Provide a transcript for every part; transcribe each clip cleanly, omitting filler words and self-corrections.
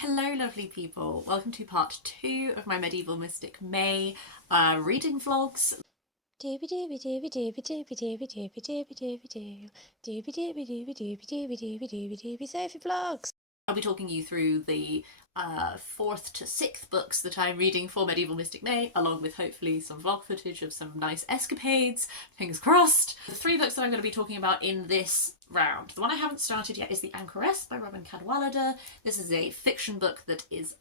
Hello lovely people, welcome to part 2 of my Medieval Mystic May reading vlogs. Dooby dooby dooby dooby dooby dooby dooby dooby dooby doo. Dooby dooby dooby dooby dooby dooby dooby dooby Sophie vlogs. I'll be talking you through the 4th to 6th books that I'm reading for Medieval Mystic May, along with hopefully some vlog footage of some nice escapades, fingers crossed. The 3 books that I'm going to be talking about in this round. The one I haven't started yet is The Anchoress by Robyn Cadwallader. This is a fiction book that is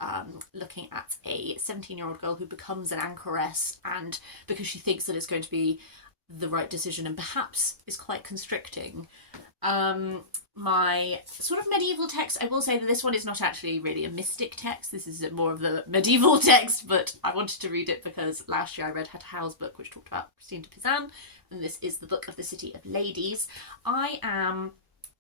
looking at a 17-year-old girl who becomes an anchoress, and because she thinks that it's going to be the right decision and perhaps is quite constricting. My sort of medieval text, I will say that this one is not actually really a mystic text. This is more of the medieval text, but I wanted to read it because last year I read Howe's book, which talked about Christine de Pizan, and this is the Book of the City of Ladies. I am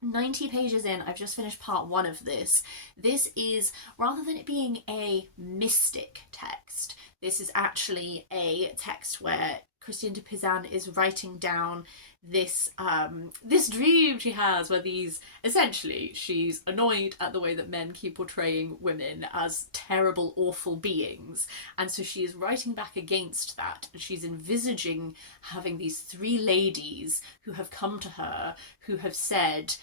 90 pages in. I've just finished part 1 of this. This is, rather than it being a mystic text, this is actually a text where Christine de Pizan is writing down this this dream she has, where essentially she's annoyed at the way that men keep portraying women as terrible, awful beings, and so she is writing back against that, and she's envisaging having these 3 ladies who have come to her, who have said,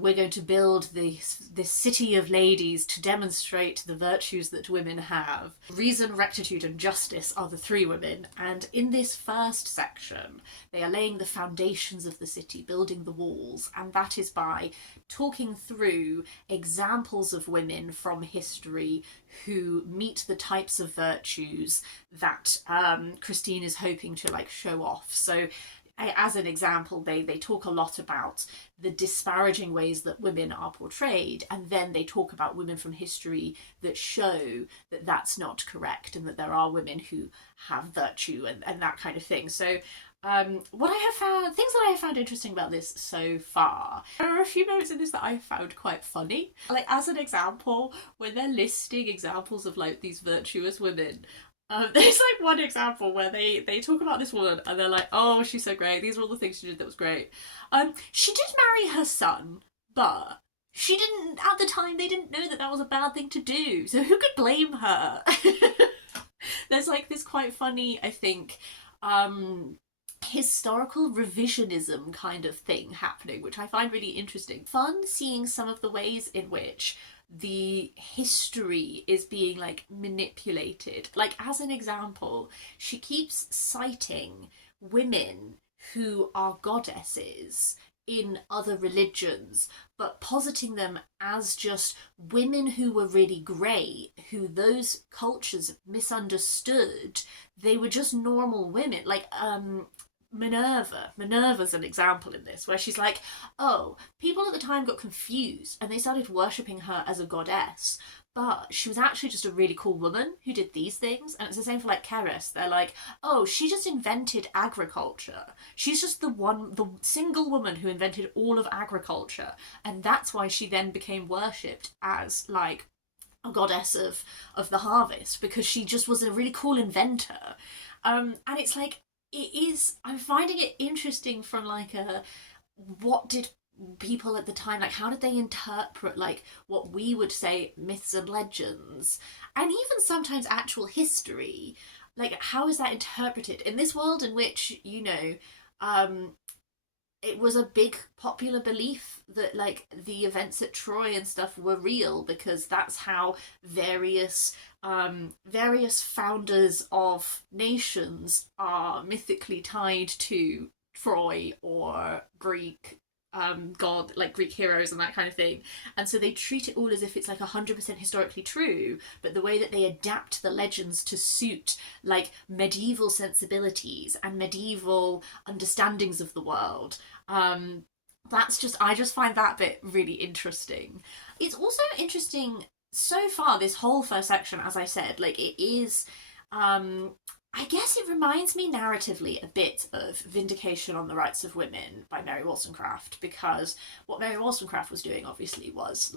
we're going to build this city of ladies to demonstrate the virtues that women have. Reason, rectitude and justice are the 3 women, and in this first section they are laying the foundation of the city, building the walls, and that is by talking through examples of women from history who meet the types of virtues that Christine is hoping to show off. So as an example, they talk a lot about the disparaging ways that women are portrayed, and then they talk about women from history that show that that's not correct and that there are women who have virtue and that kind of thing. So what I have found, things that I have found interesting about this so far, there are a few moments in this that I found quite funny. As an example, when they're listing examples of these virtuous women, there's one example where they talk about this woman and they're like, oh, she's so great, these are all the things she did that was great. She did marry her son, but she didn't, at the time, they didn't know that that was a bad thing to do, so who could blame her? There's this quite funny, I think, historical revisionism kind of thing happening, which I find really interesting. Fun seeing some of the ways in which the history is being manipulated. As an example, she keeps citing women who are goddesses in other religions, but positing them as just women who were really great, who those cultures misunderstood. They were just normal women. Minerva's an example in this, where she's like, oh, people at the time got confused and they started worshipping her as a goddess, but she was actually just a really cool woman who did these things. And it's the same for Keres. They're like, oh, she just invented agriculture. She's just the single woman who invented all of agriculture, and that's why she then became worshipped as a goddess of the harvest, because she just was a really cool inventor. And it's I'm finding it interesting from what did people at the time, how did they interpret what we would say myths and legends, and even sometimes actual history. How is that interpreted in this world in which, it was a big popular belief that the events at Troy and stuff were real, because that's how various founders of nations are mythically tied to Troy or Greek god, Greek heroes and that kind of thing. And so they treat it all as if it's 100% historically true, but the way that they adapt the legends to suit medieval sensibilities and medieval understandings of the world, I just find that bit really interesting. It's also interesting so far, this whole first section, as I said, it is, I guess it reminds me narratively a bit of Vindication on the Rights of Women by Mary Wollstonecraft, because what Mary Wollstonecraft was doing, obviously, was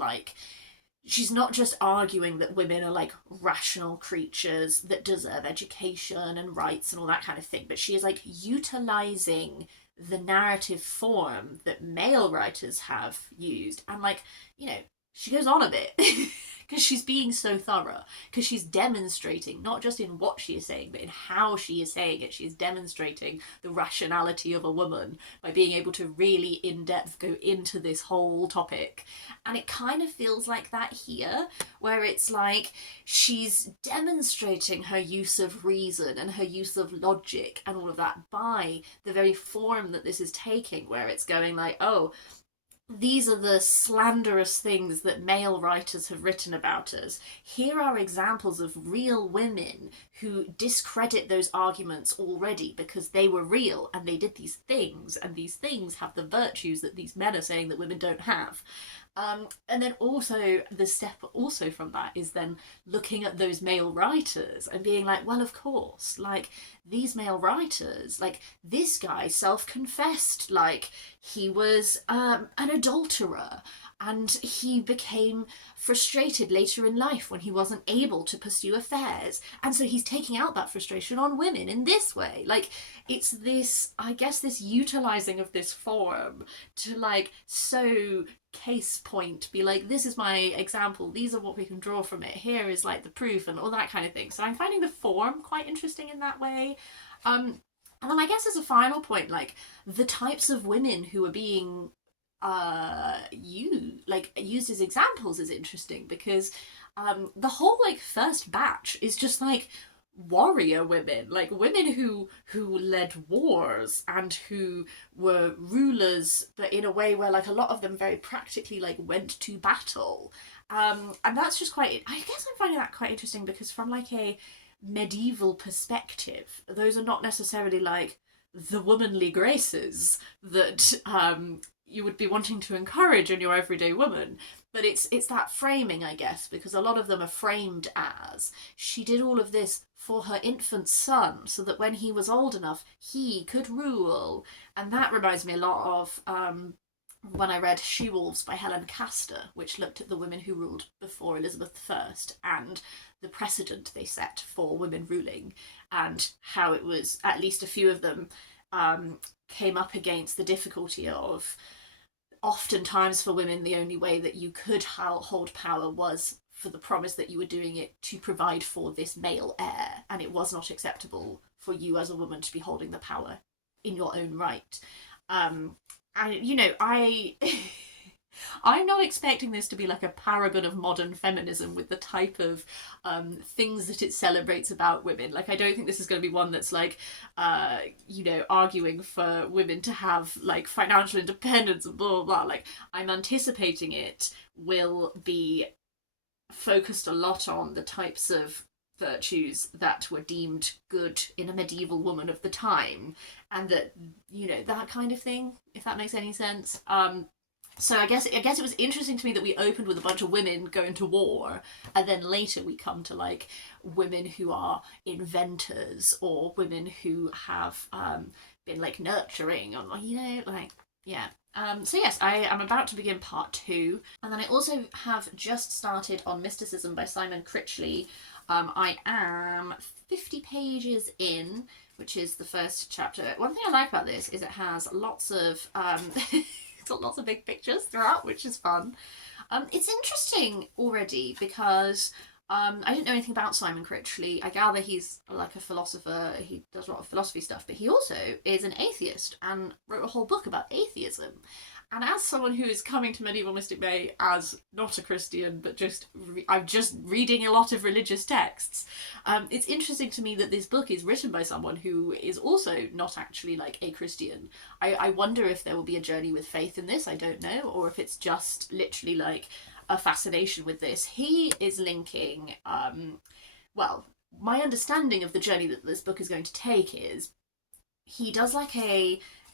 she's not just arguing that women are rational creatures that deserve education and rights and all that kind of thing, but she is utilizing the narrative form that male writers have used, and she goes on a bit. Because she's being so thorough, because she's demonstrating, not just in what she is saying, but in how she is saying it. She is demonstrating the rationality of a woman by being able to really in-depth go into this whole topic. And it kind of feels like that here, where it's like she's demonstrating her use of reason and her use of logic and all of that by the very form that this is taking, where it's going like, oh, these are the slanderous things that male writers have written about us. Here are examples of real women who discredit those arguments already because they were real and they did these things, and these things have the virtues that these men are saying that women don't have. And then also the step also from that is then looking at those male writers and being like, well, of course, like these male writers, like this guy self-confessed, like he was an adulterer, and he became frustrated later in life when he wasn't able to pursue affairs, and so he's taking out that frustration on women in this way. Like, it's this, I guess, this utilizing of this form to like so case point, be like, this is my example, these are what we can draw from it, here is like the proof and all that kind of thing. So I'm finding the form quite interesting in that way. And then I guess as a final point, like the types of women who are being used as examples is interesting, because the whole like first batch is just like warrior women, like women who led wars and who were rulers, but in a way where like a lot of them very practically like went to battle, and that's just quite, I guess I'm finding that quite interesting, because from like a medieval perspective, those are not necessarily like the womanly graces that you would be wanting to encourage in your everyday woman. But it's that framing, I guess, because a lot of them are framed as she did all of this for her infant son so that when he was old enough he could rule. And that reminds me a lot of when I read She-Wolves by Helen Castor, which looked at the women who ruled before Elizabeth I and the precedent they set for women ruling, and how it was, at least a few of them came up against the difficulty of, oftentimes for women, the only way that you could hold power was for the promise that you were doing it to provide for this male heir, and it was not acceptable for you as a woman to be holding the power in your own right. And you know, I'm not expecting this to be like a paragon of modern feminism with the type of things that it celebrates about women. Like, I don't think this is going to be one that's like, you know, arguing for women to have like financial independence and blah, blah, blah. Like, I'm anticipating it will be focused a lot on the types of virtues that were deemed good in a medieval woman of the time, and that, you know, that kind of thing, if that makes any sense. So I guess it was interesting to me that we opened with a bunch of women going to war, and then later we come to like women who are inventors, or women who have been like nurturing, or, you know, like, yeah. So yes, I am about to begin part 2, and then I also have just started on Mysticism by Simon Critchley. I am 50 pages in, which is the first chapter. One thing I like about this is it has lots of it's got lots of big pictures throughout, which is fun. It's interesting already because I didn't know anything about Simon Critchley. I gather he's like a philosopher, he does a lot of philosophy stuff, but he also is an atheist and wrote a whole book about atheism. And as someone who is coming to Medieval Mystic May as not a Christian, but I'm just reading a lot of religious texts, it's interesting to me that this book is written by someone who is also not actually like a Christian. I wonder if there will be a journey with faith in this, I don't know, or if it's just literally like a fascination with this. He is linking, well, my understanding of the journey that this book is going to take is he does like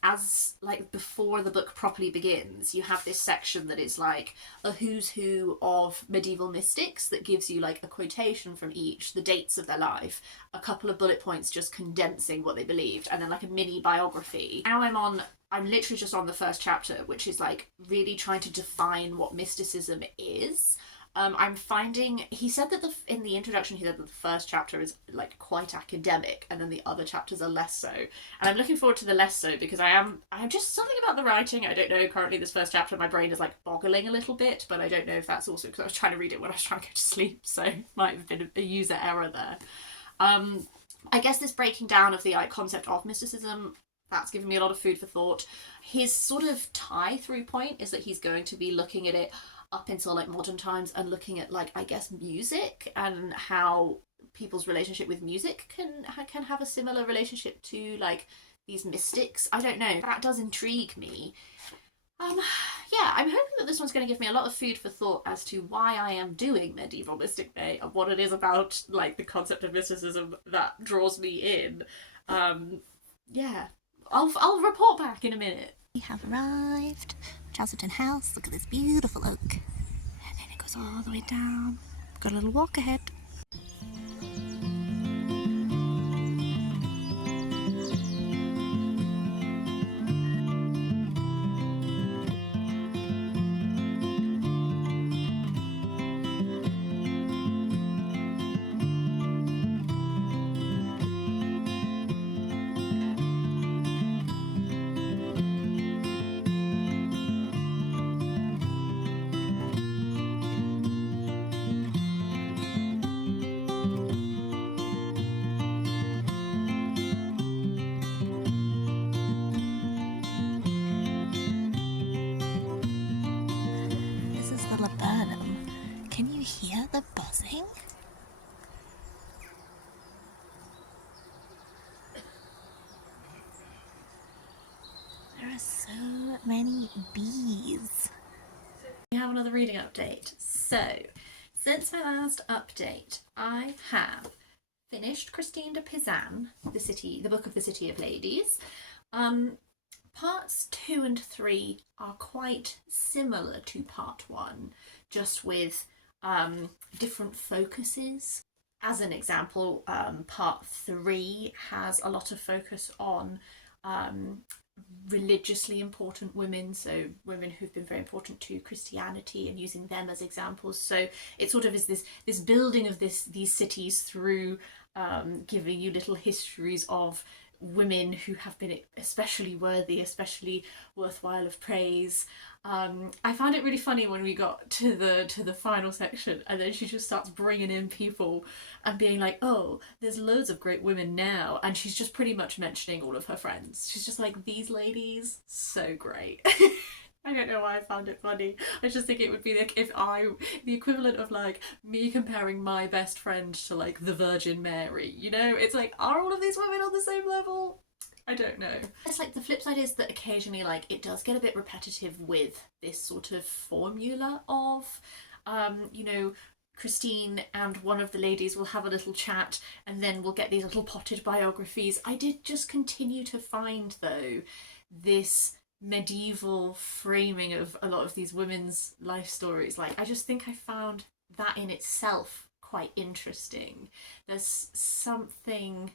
as like before the book properly begins, you have this section that is like a who's who of medieval mystics that gives you like a quotation from each, the dates of their life, a couple of bullet points just condensing what they believed, and then like a mini biography. Now I'm literally just on the first chapter, which is like really trying to define what mysticism is. I'm finding, he said that in the introduction he said that the first chapter is like quite academic and then the other chapters are less so, and I'm looking forward to the less so because I'm just something about the writing, I don't know, currently this first chapter my brain is like boggling a little bit, but I don't know if that's also because I was trying to read it when I was trying to go to sleep, so might have been a user error there. I guess this breaking down of the like concept of mysticism, that's given me a lot of food for thought. His sort of tie through point is that he's going to be looking at it up until like modern times and looking at like, I guess, music and how people's relationship with music can have a similar relationship to like these mystics. I don't know, that does intrigue me. Yeah, I'm hoping that this one's going to give me a lot of food for thought as to why I am doing Medieval Mystic May and what it is about like the concept of mysticism that draws me in. Yeah, I'll report back in a minute. We have arrived. Charleston House. Look at this beautiful oak. And then it goes all the way down. Got a little walk ahead. Can you hear the buzzing? There are so many bees. We have another reading update. So, since my last update, I have finished Christine de Pizan, the Book of the City of Ladies. Parts 2 and 3 are quite similar to part 1, just with different focuses. As an example, part 3 has a lot of focus on religiously important women, so women who've been very important to Christianity and using them as examples. So it sort of is this building of these cities through giving you little histories of women who have been especially worthy, especially worthwhile of praise. I found it really funny when we got to the final section and then she just starts bringing in people and being like, oh, there's loads of great women now, and she's just pretty much mentioning all of her friends. She's just like, these ladies, so great. I don't know why I found it funny. I just think it would be like the equivalent of like me comparing my best friend to like the Virgin Mary, you know? It's like, are all of these women on the same level? I don't know. It's like the flip side is that occasionally like it does get a bit repetitive with this sort of formula of, you know, Christine and one of the ladies will have a little chat and then we'll get these little potted biographies. I did just continue to find though this medieval framing of a lot of these women's life stories. Like, I just think I found that in itself quite interesting. There's something,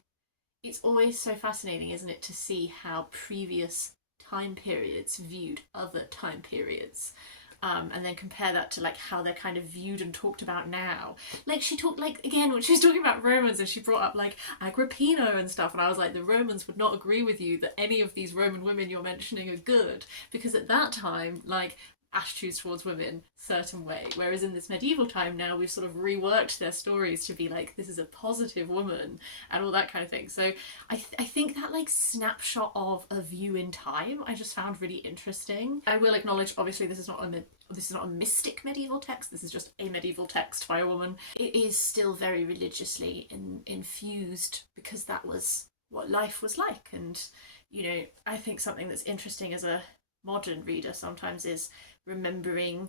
it's always so fascinating, isn't it, to see how previous time periods viewed other time periods. And then compare that to like how they're kind of viewed and talked about now. Like she talked like, again, when she was talking about Romans and she brought up like Agrippina and stuff, and I was like, the Romans would not agree with you that any of these Roman women you're mentioning are good, because at that time like attitudes towards women certain way, whereas in this medieval time now we've sort of reworked their stories to be like, this is a positive woman and all that kind of thing. So I think that like snapshot of a view in time I just found really interesting. I will acknowledge, obviously this is not a mystic medieval text, this is just a medieval text by a woman. It is still very religiously infused because that was what life was like. And you know, I think something that's interesting as a modern reader sometimes is remembering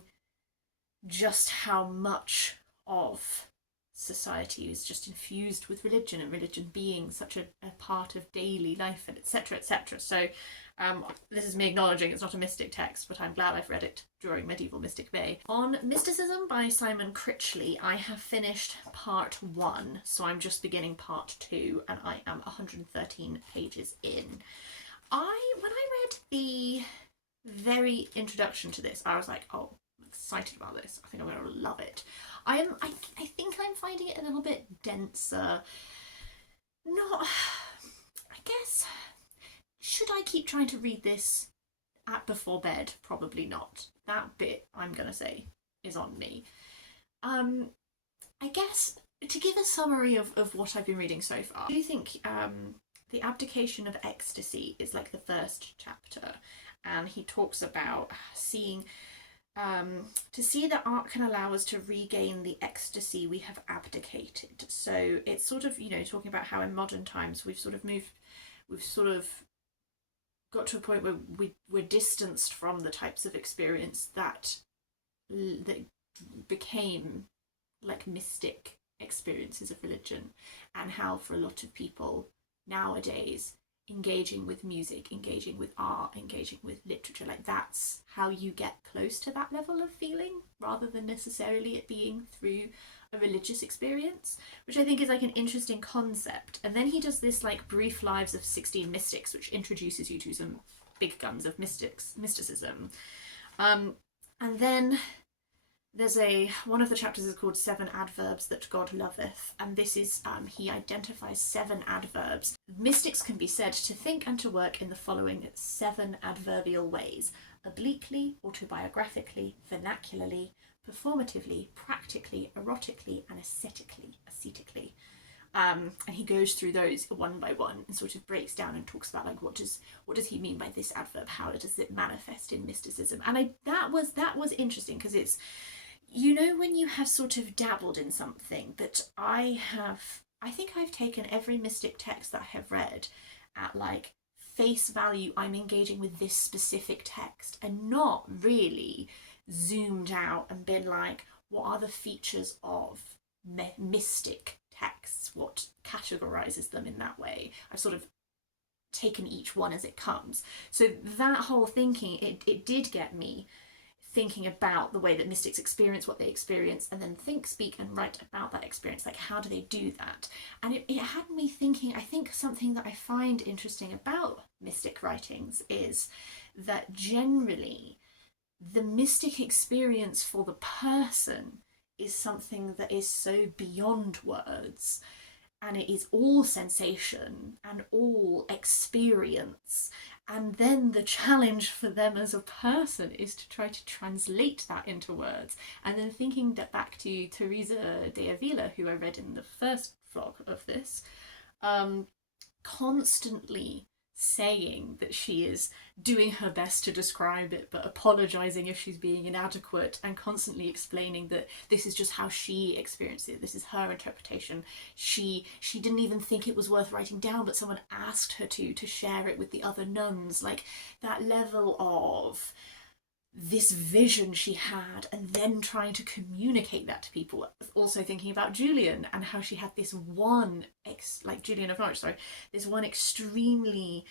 just how much of society is just infused with religion, and religion being such a part of daily life, and etc, etc. So this is me acknowledging it's not a mystic text, but I'm glad I've read it during Medieval Mystic May. On Mysticism by Simon Critchley, I have finished part 1, so I'm just beginning part 2, and I am 113 pages in. When I read the very introduction to this, I was like, oh, excited about this. I think I'm going to love it. I think I'm finding it a little bit denser. Not, I guess, should I keep trying to read this before bed? Probably not. That bit, I'm going to say, is on me. I guess, to give a summary of what I've been reading so far, I do think the abdication of ecstasy is like the first chapter, and he talks about seeing, to see that art can allow us to regain the ecstasy we have abdicated. So it's sort of, you know, talking about how in modern times we've sort of got to a point where we're distanced from the types of experience that became like mystic experiences of religion, and how for a lot of people nowadays engaging with music, engaging with art, engaging with literature, like that's how you get close to that level of feeling, rather than necessarily it being through a religious experience, which I think is like an interesting concept. And then he does this like brief lives of 16 mystics, which introduces you to some big guns of mysticism. And then there's one of the chapters is called 7 Adverbs That God Loveth, and this is, he identifies 7 adverbs. Mystics can be said to think and to work in the following 7 adverbial ways: obliquely, autobiographically, vernacularly, performatively, practically, erotically, and ascetically. And he goes through those one by one and sort of breaks down and talks about like what does he mean by this adverb, how does it manifest in mysticism. And that was interesting, because it's, you know, when you have sort of dabbled in something, but I think I've taken every mystic text that I have read at like face value. I'm engaging with this specific text and not really zoomed out and been like, what are the features of mystic texts, what categorizes them in that way. I've sort of taken each one as it comes. So that whole thinking, it did get me thinking about the way that mystics experience what they experience, and then think, speak, and write about that experience. Like, how do they do that? And it had me thinking, I think something that I find interesting about mystic writings is that generally the mystic experience for the person is something that is so beyond words, and it is all sensation and all experience. And then the challenge for them as a person is to try to translate that into words. And then thinking that back to Teresa de Avila, who I read in the first vlog of this, constantly saying that she is doing her best to describe it, but apologizing if she's being inadequate, and constantly explaining that this is just how she experienced it, this is her interpretation. She didn't even think it was worth writing down, but someone asked her to share it with the other nuns. Like, that level of this vision she had, and then trying to communicate that to people. Also thinking about Julian and how she had this one, Julian of Norwich, this one extremely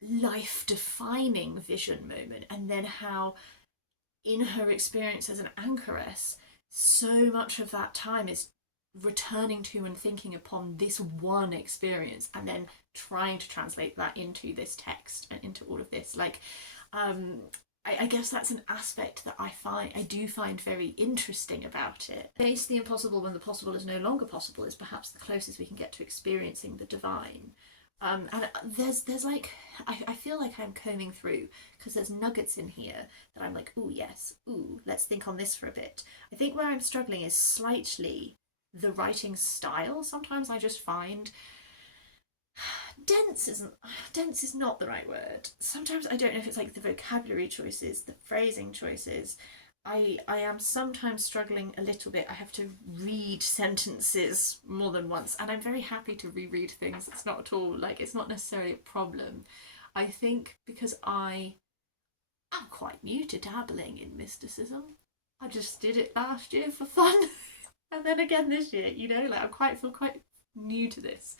life-defining vision moment, and then how in her experience as an anchoress, so much of that time is returning to and thinking upon this one experience, and then trying to translate that into this text and into all of this. I guess that's an aspect that I do find very interesting about it. Face the impossible when the possible is no longer possible is perhaps the closest we can get to experiencing the divine. And there's like, I feel like I'm combing through, because there's nuggets in here that I'm like, ooh, yes, ooh, let's think on this for a bit. I think where I'm struggling is slightly the writing style. Sometimes I just find dense is not the right word. Sometimes I don't know if it's like the vocabulary choices, the phrasing choices. I am sometimes struggling a little bit. I have to read sentences more than once, and I'm very happy to reread things. It's not at all like, it's not necessarily a problem. I think because I am quite new to dabbling in mysticism. I just did it last year for fun, and then again this year. You know, like I feel quite new to this.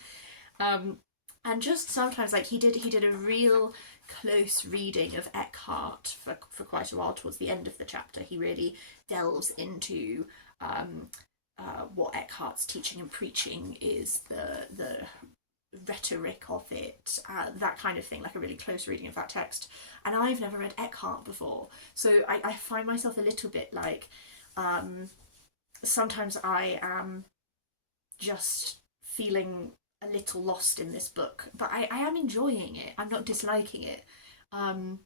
And just sometimes, like he did a real close reading of Eckhart for quite a while. Towards the end of the chapter, he really delves into what Eckhart's teaching and preaching is, the rhetoric of it, that kind of thing, like a really close reading of that text. And I've never read Eckhart before, so I find myself a little bit like, sometimes I am just feeling a little lost in this book, but I am enjoying it. I'm not disliking it. I'm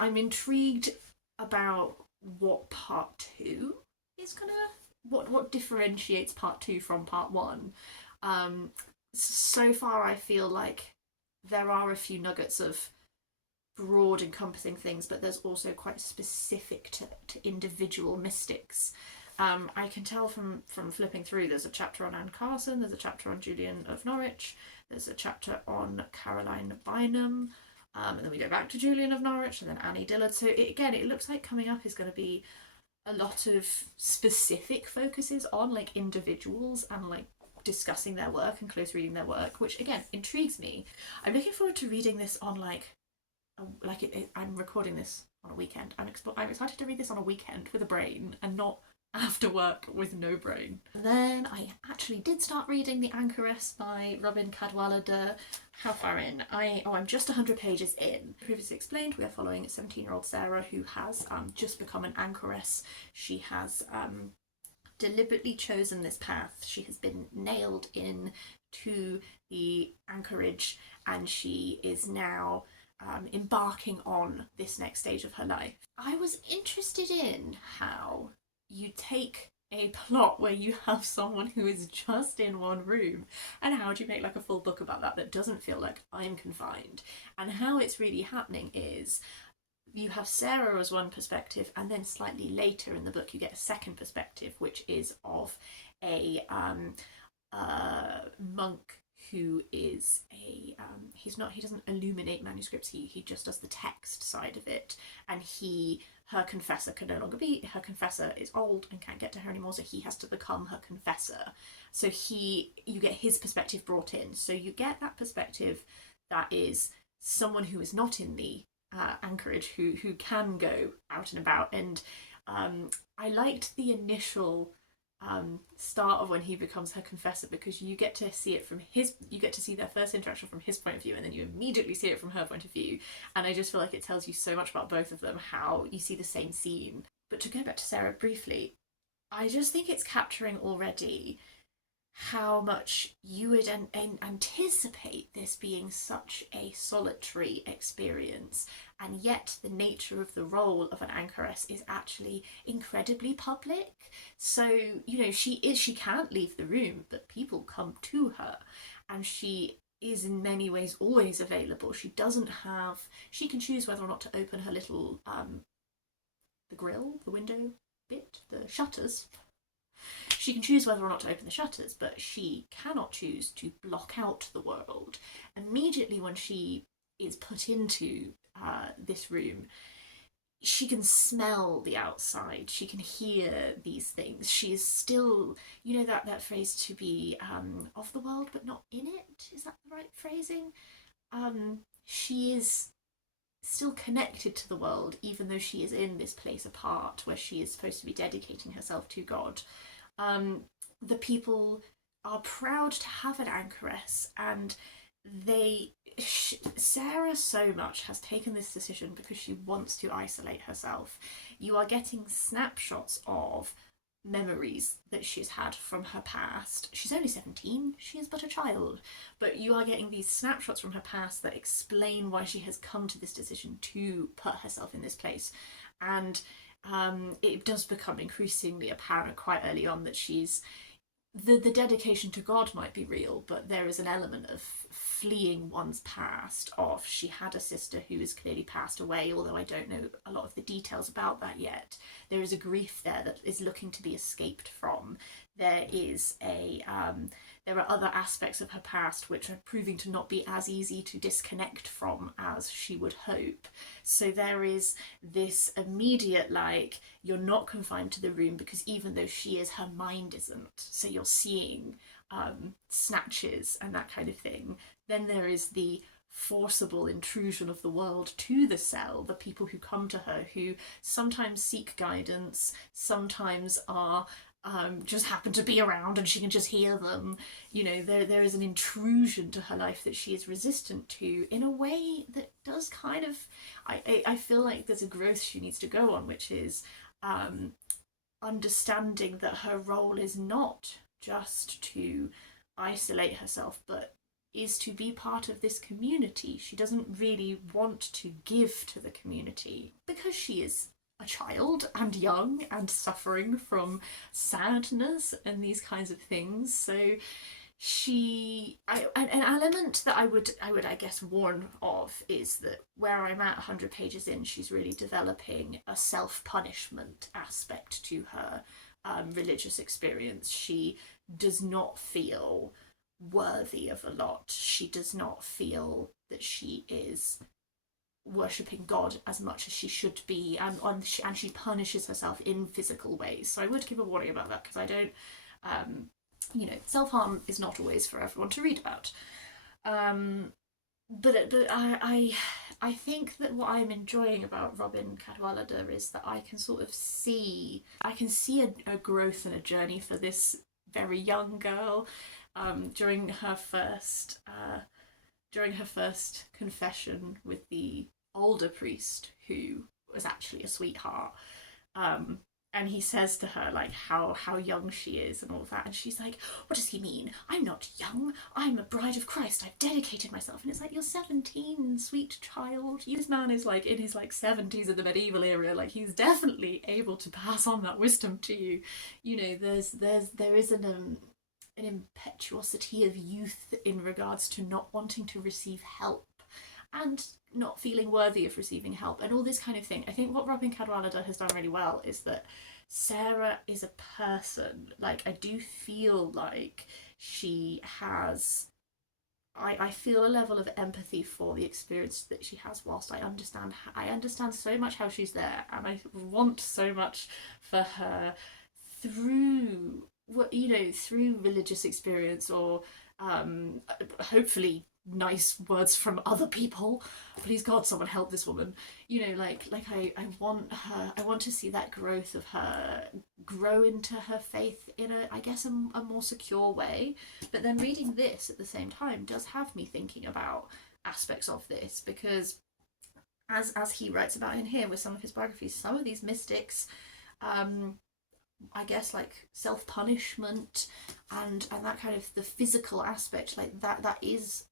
intrigued about what part two is gonna, what differentiates part two from part one. So far I feel like there are a few nuggets of broad encompassing things, but there's also quite specific to individual mystics. I can tell from flipping through, there's a chapter on Anne Carson, there's a chapter on Julian of Norwich, there's a chapter on Caroline Bynum, and then we go back to Julian of Norwich, and then Annie Dillard. So it looks like coming up is going to be a lot of specific focuses on like individuals and like discussing their work and close reading their work, which again intrigues me. I'm looking forward to reading this on I'm recording this on a weekend. I'm excited to read this on a weekend with a brain and not after work with no brain. And then I actually did start reading The Anchoress by Robyn Cadwallader. How far in? I'm just 100 pages in. Previously explained, we are following 17-year-old Sarah, who has just become an anchoress. She has deliberately chosen this path. She has been nailed in to the anchorage, and she is now embarking on this next stage of her life. I was interested in how you take a plot where you have someone who is just in one room, and how do you make like a full book about that doesn't feel like I'm confined. And how it's really happening is you have Sarah as one perspective, and then slightly later in the book you get a second perspective, which is of a monk who is he doesn't illuminate manuscripts, he just does the text side of it, and her confessor can no longer be, her confessor is old and can't get to her anymore, so he has to become her confessor. So you get his perspective brought in, so you get that perspective that is someone who is not in the anchorage, who can go out and about. And I liked the initial start of when he becomes her confessor, because you get to see it from you get to see their first interaction from his point of view, and then you immediately see it from her point of view, and I just feel like it tells you so much about both of them, how you see the same scene. But to go back to Sarah briefly, I just think it's capturing already how much you would anticipate this being such a solitary experience, and yet the nature of the role of an anchoress is actually incredibly public. So, you know, she can't leave the room, but people come to her, and she is in many ways always available. She can choose whether or not to open her little the grill, the window bit, the shutters. She can choose whether or not to open the shutters, but she cannot choose to block out the world. Immediately when she is put into this room, she can smell the outside, she can hear these things. She is still, you know, that phrase, to be of the world but not in it, is that the right phrasing? She is still connected to the world, even though she is in this place apart where she is supposed to be dedicating herself to God. The people are proud to have an anchoress, and Sarah so much has taken this decision because she wants to isolate herself. You are getting snapshots of memories that she's had from her past. She's only 17, she is but a child, but you are getting these snapshots from her past that explain why she has come to this decision to put herself in this place. And it does become increasingly apparent quite early on that she's the dedication to God might be real, but there is an element of fleeing one's past. She had a sister who has clearly passed away, although I don't know a lot of the details about that yet. There is a grief there that is looking to be escaped from. There are other aspects of her past which are proving to not be as easy to disconnect from as she would hope. So there is this immediate, like, you're not confined to the room, because even though she is, her mind isn't. So you're seeing snatches and that kind of thing. Then there is the forcible intrusion of the world to the cell, the people who come to her, who sometimes seek guidance, sometimes are just happen to be around and she can just hear them. You know, there is an intrusion to her life that she is resistant to in a way that does kind of, I feel like there's a growth she needs to go on, which is understanding that her role is not just to isolate herself, but is to be part of this community. She doesn't really want to give to the community because she is a child and young and suffering from sadness and these kinds of things. So an element that I would I guess warn of is that where I'm at 100 pages in, she's really developing a self-punishment aspect to her religious experience. She does not feel worthy of a lot. She does not feel that she is worshipping God as much as she should be, and she punishes herself in physical ways. So I would give a warning about that, because I don't, self-harm is not always for everyone to read about. But I think that what I'm enjoying about Robyn Cadwallader is that I can sort of see a growth and a journey for this very young girl. During her first confession with the older priest, who was actually a sweetheart, and he says to her like how young she is and all of that, and she's like, what does he mean? I'm not young, I'm a bride of Christ, I've dedicated myself. And it's like, you're 17, sweet child. This man is like in his like 70s in the medieval era, like he's definitely able to pass on that wisdom to you. You know, there is an impetuosity of youth in regards to not wanting to receive help and not feeling worthy of receiving help and all this kind of thing. I think what Robyn Cadwallader has done really well is that Sarah is a person. Like, I do feel like she has... I feel a level of empathy for the experience that she has, whilst I understand so much how she's there, and I want so much for her through religious experience, or hopefully nice words from other people. Please God, someone help this woman. You know, I want to see that growth of her grow into her faith in a more secure way. But then reading this at the same time does have me thinking about aspects of this, because as he writes about in here with some of his biographies, some of these mystics, I guess like self-punishment and that kind of the physical aspect, like that is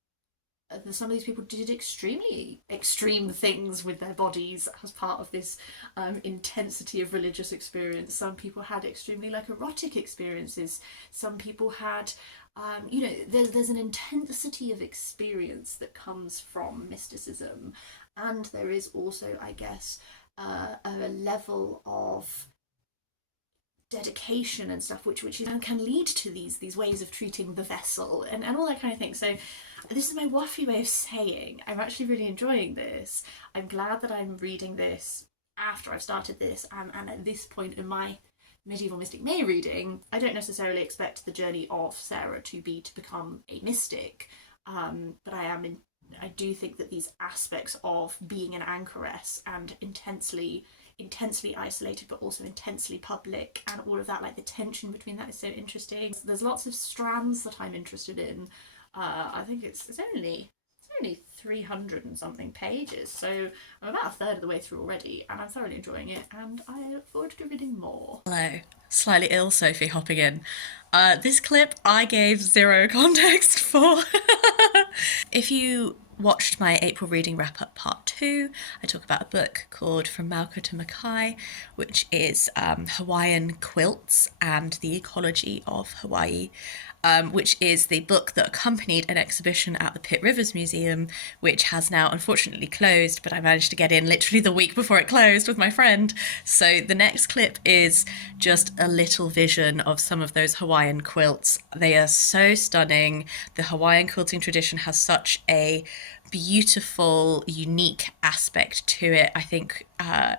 some of these people did extremely extreme things with their bodies as part of this intensity of religious experience. Some people had extremely like erotic experiences. Some people had there's an intensity of experience that comes from mysticism, and there is also, I guess, a level of dedication and stuff which can lead to these ways of treating the vessel and all that kind of thing. So this is my waffy way of saying I'm actually really enjoying this. I'm glad that I'm reading this after I've started this, and at this point in my Medieval Mystic May reading, I don't necessarily expect the journey of Sarah to become a mystic, but I do think that these aspects of being an anchoress and intensely isolated but also intensely public and all of that, like the tension between that is so interesting. There's lots of strands that I'm interested in. I think it's only 300 and something pages, so I'm about a third of the way through already, and I'm thoroughly enjoying it, and I look forward to reading more. Hello, slightly ill Sophie hopping in. This clip I gave zero context for. If you watched my April reading wrap-up part 2, I talk about a book called From Malka to Mackay, which is Hawaiian quilts and the ecology of Hawaii, which is the book that accompanied an exhibition at the Pitt Rivers Museum, which has now unfortunately closed, but I managed to get in literally the week before it closed with my friend. So the next clip is just a little vision of some of those Hawaiian quilts. They are so stunning. The Hawaiian quilting tradition has such a beautiful, unique aspect to it. I think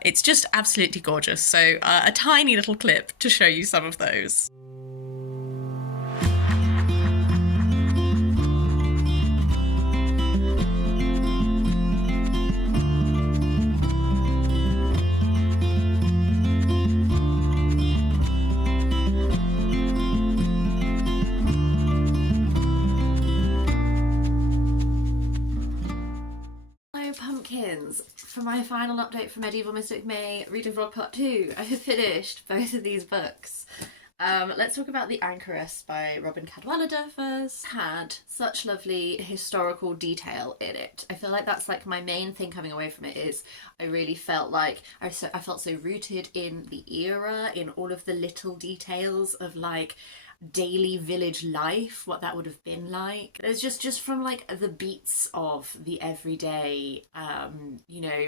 it's just absolutely gorgeous. So a tiny little clip to show you some of those. pumpkins, for my final update for Medieval Mystic May Reading Vlog Part 2, I have finished both of these books. Let's talk about The Anchoress by Robyn Cadwallader first. Had such lovely historical detail in it. I feel like that's like my main thing coming away from it is I really felt like I felt so rooted in the era, in all of the little details of like daily village life, what that would have been like. There's just from like the beats of the everyday, you know,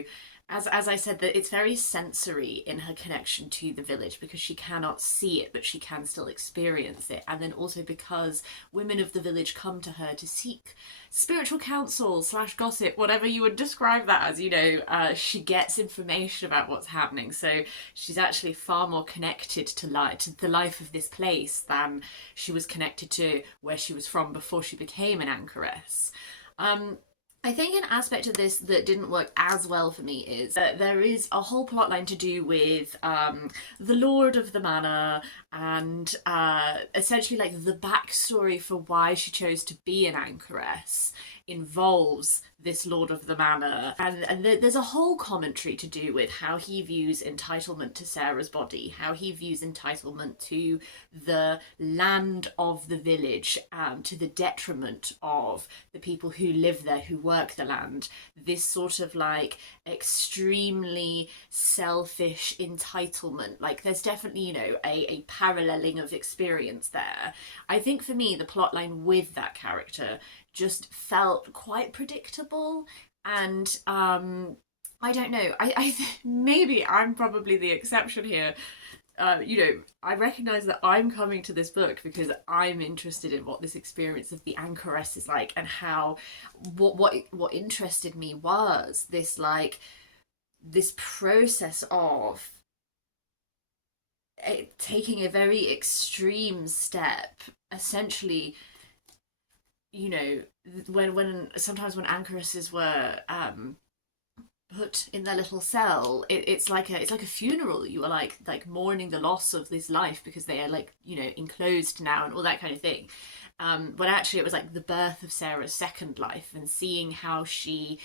as I said, that it's very sensory in her connection to the village because she cannot see it but she can still experience it, and then also because women of the village come to her to seek spiritual counsel / gossip, whatever you would describe that as, you know, she gets information about what's happening, so she's actually far more connected to the life of this place than she was connected to where she was from before she became an anchoress. I think an aspect of this that didn't work as well for me is that there is a whole plotline to do with the lord of the manor and essentially like the backstory for why she chose to be an anchoress involves this lord of the manor, and there's a whole commentary to do with how he views entitlement to Sarah's body, how he views entitlement to the land of the village, to the detriment of the people who live there, who work the land. This sort of like extremely selfish entitlement, like there's definitely, you know, a paralleling of experience there. I think for me the plotline with that character just felt quite predictable, and I don't know, I maybe I'm probably the exception here. You know, I recognise that I'm coming to this book because I'm interested in what this experience of the anchoress is like, and how what interested me was this like this process of taking a very extreme step, essentially. You know, when sometimes when anchoresses were put in their little cell, it's like a funeral. You are like mourning the loss of this life because they are like, you know, enclosed now and all that kind of thing. But actually it was like the birth of Sarah's second life, and seeing how she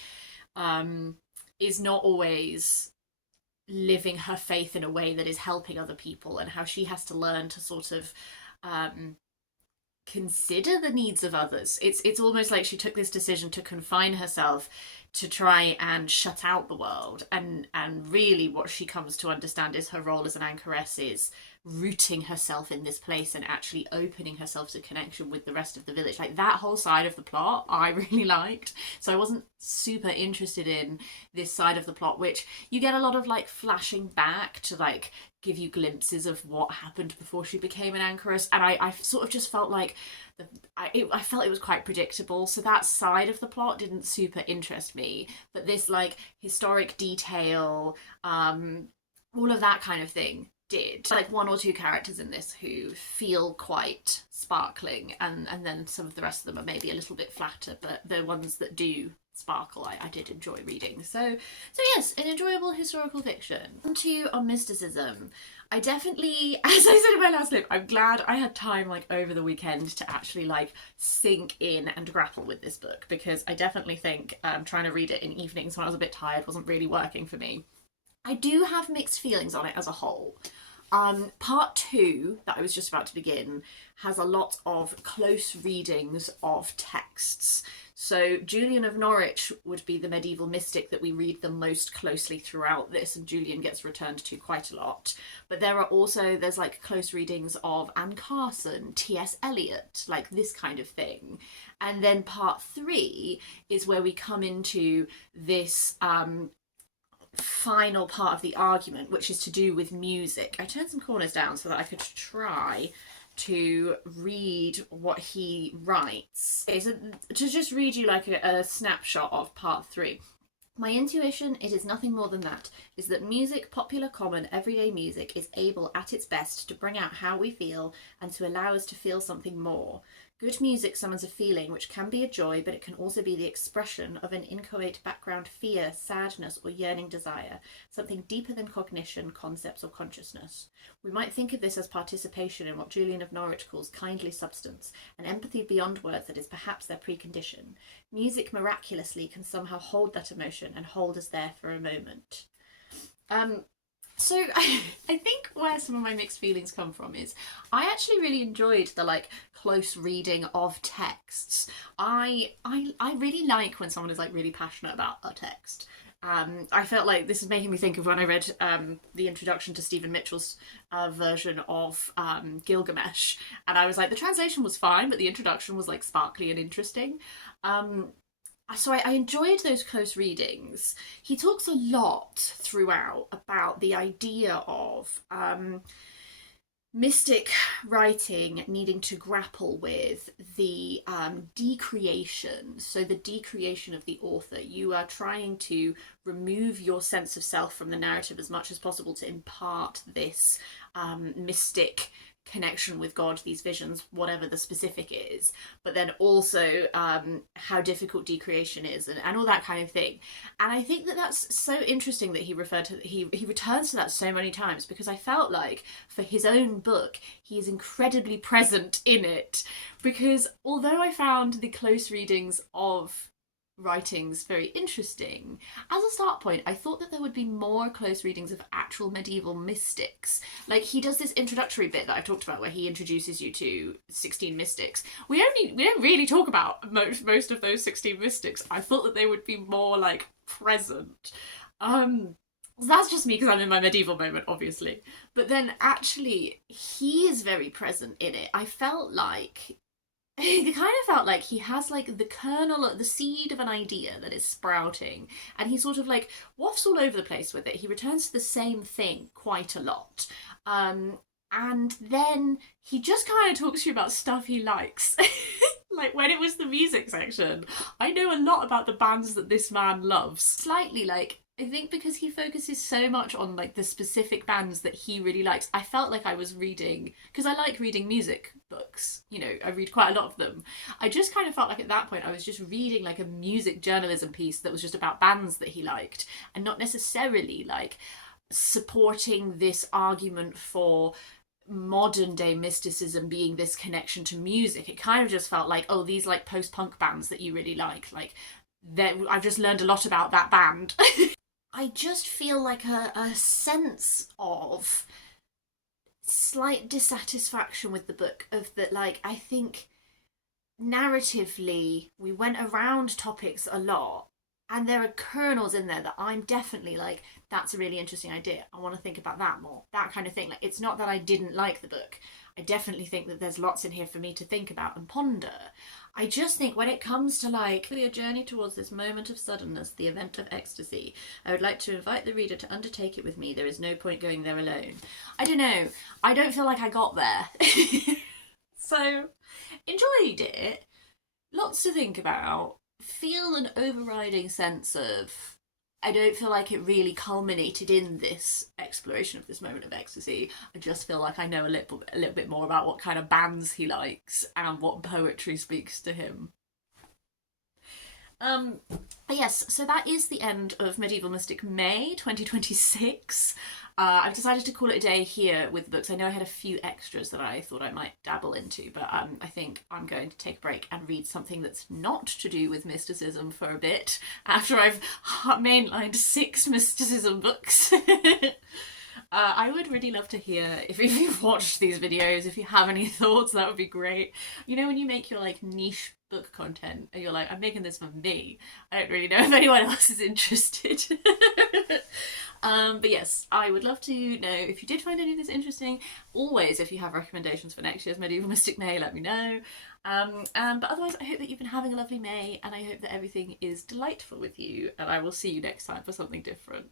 is not always living her faith in a way that is helping other people, and how she has to learn to sort of consider the needs of others. It's almost like she took this decision to confine herself to try and shut out the world, and really what she comes to understand is her role as an anchoress is rooting herself in this place and actually opening herself to connection with the rest of the village. Like that whole side of the plot I really liked, so I wasn't super interested in this side of the plot, which you get a lot of like flashing back to like give you glimpses of what happened before she became an anchoress, and I sort of just felt like I felt it was quite predictable, so that side of the plot didn't super interest me. But this like historic detail, all of that kind of thing did. Like one or two characters in this who feel quite sparkling, and then some of the rest of them are maybe a little bit flatter, but the ones that do sparkle I did enjoy reading. So yes, an enjoyable historical fiction. On to Mysticism. I definitely, as I said in my last clip, I'm glad I had time like over the weekend to actually like sink in and grapple with this book, because I definitely think trying to read it in evenings when I was a bit tired wasn't really working for me. I do have mixed feelings on it as a whole. Part 2, that I was just about to begin, has a lot of close readings of texts. So Julian of Norwich would be the medieval mystic that we read the most closely throughout this, and Julian gets returned to quite a lot. But there's like close readings of Anne Carson, T.S. Eliot, like this kind of thing. And then part 3 is where we come into this final part of the argument, which is to do with music. I turned some corners down so that I could try to read what he writes. Okay, so to just read you like a snapshot of part 3. My intuition, it is nothing more than that, is that music, popular, common, everyday music, is able at its best to bring out how we feel and to allow us to feel something more. Good music summons a feeling which can be a joy, but it can also be the expression of an inchoate background fear, sadness, or yearning desire, something deeper than cognition, concepts, or consciousness. We might think of this as participation in what Julian of Norwich calls kindly substance, an empathy beyond words that is perhaps their precondition. Music miraculously can somehow hold that emotion and hold us there for a moment. So I think where some of my mixed feelings come from is I actually really enjoyed the like close reading of texts. I really like when someone is like really passionate about a text. I felt like this is making me think of when I read the introduction to Stephen Mitchell's version of Gilgamesh, and I was like, the translation was fine, but the introduction was like sparkly and interesting. So I enjoyed those close readings. He talks a lot throughout about the idea of mystic writing needing to grapple with the decreation. So the decreation of the author. You are trying to remove your sense of self from the narrative as much as possible to impart this mystic connection with God, these visions, whatever the specific is, but then also how difficult decreation is and all that kind of thing. And I think that that's so interesting that he returns to that so many times, because I felt like for his own book he is incredibly present in it, because although I found the close readings of writings very interesting, as a start point I thought that there would be more close readings of actual medieval mystics. Like, he does this introductory bit that I've talked about where he introduces you to 16 mystics. We don't really talk about most of those 16 mystics. I thought that they would be more like present. That's just me because I'm in my medieval moment, obviously, but then actually he is very present in it. I felt like it kind of felt like he has like the kernel, the seed of an idea that is sprouting, and he sort of like wafts all over the place with it. He returns to the same thing quite a lot. And then he just kind of talks to you about stuff he likes. Like when it was the music section, I know a lot about the bands that this man loves. Slightly like, I think because he focuses so much on like the specific bands that he really likes, I felt like I was reading, because I like reading music books, you know, I read quite a lot of them. I just kind of felt like at that point I was just reading like a music journalism piece that was just about bands that he liked, and not necessarily like supporting this argument for modern day mysticism being this connection to music. It kind of just felt like, oh, these like post-punk bands that you really like I've just learned a lot about that band. I just feel like a sense of slight dissatisfaction with the book, of that, like, I think narratively we went around topics a lot, and there are kernels in there that I'm definitely like, that's a really interesting idea, I want to think about that more, that kind of thing. Like, it's not that I didn't like the book, I definitely think that there's lots in here for me to think about and ponder. I just think when it comes to like a journey towards this moment of suddenness, the event of ecstasy, I would like to invite the reader to undertake it with me. There is no point going there alone. I don't know. I don't feel like I got there. So, enjoyed it. Lots to think about. Feel an overriding sense of, I don't feel like it really culminated in this exploration of this moment of ecstasy. I just feel like I know a little bit more about what kind of bands he likes and what poetry speaks to him. Yes, so that is the end of Medieval Mystic May 2026. I've decided to call it a day here with the books. I know I had a few extras that I thought I might dabble into, but I think I'm going to take a break and read something that's not to do with mysticism for a bit, after I've mainlined 6 mysticism books. I would really love to hear, if you've watched these videos, if you have any thoughts, that would be great. You know, when you make your like niche book content and you're like, I'm making this for me, I don't really know if anyone else is interested. But yes, I would love to know if you did find any of this interesting. Always, if you have recommendations for next year's Medieval Mystic May, let me know. But otherwise, I hope that you've been having a lovely May, and I hope that everything is delightful with you, and I will see you next time for something different.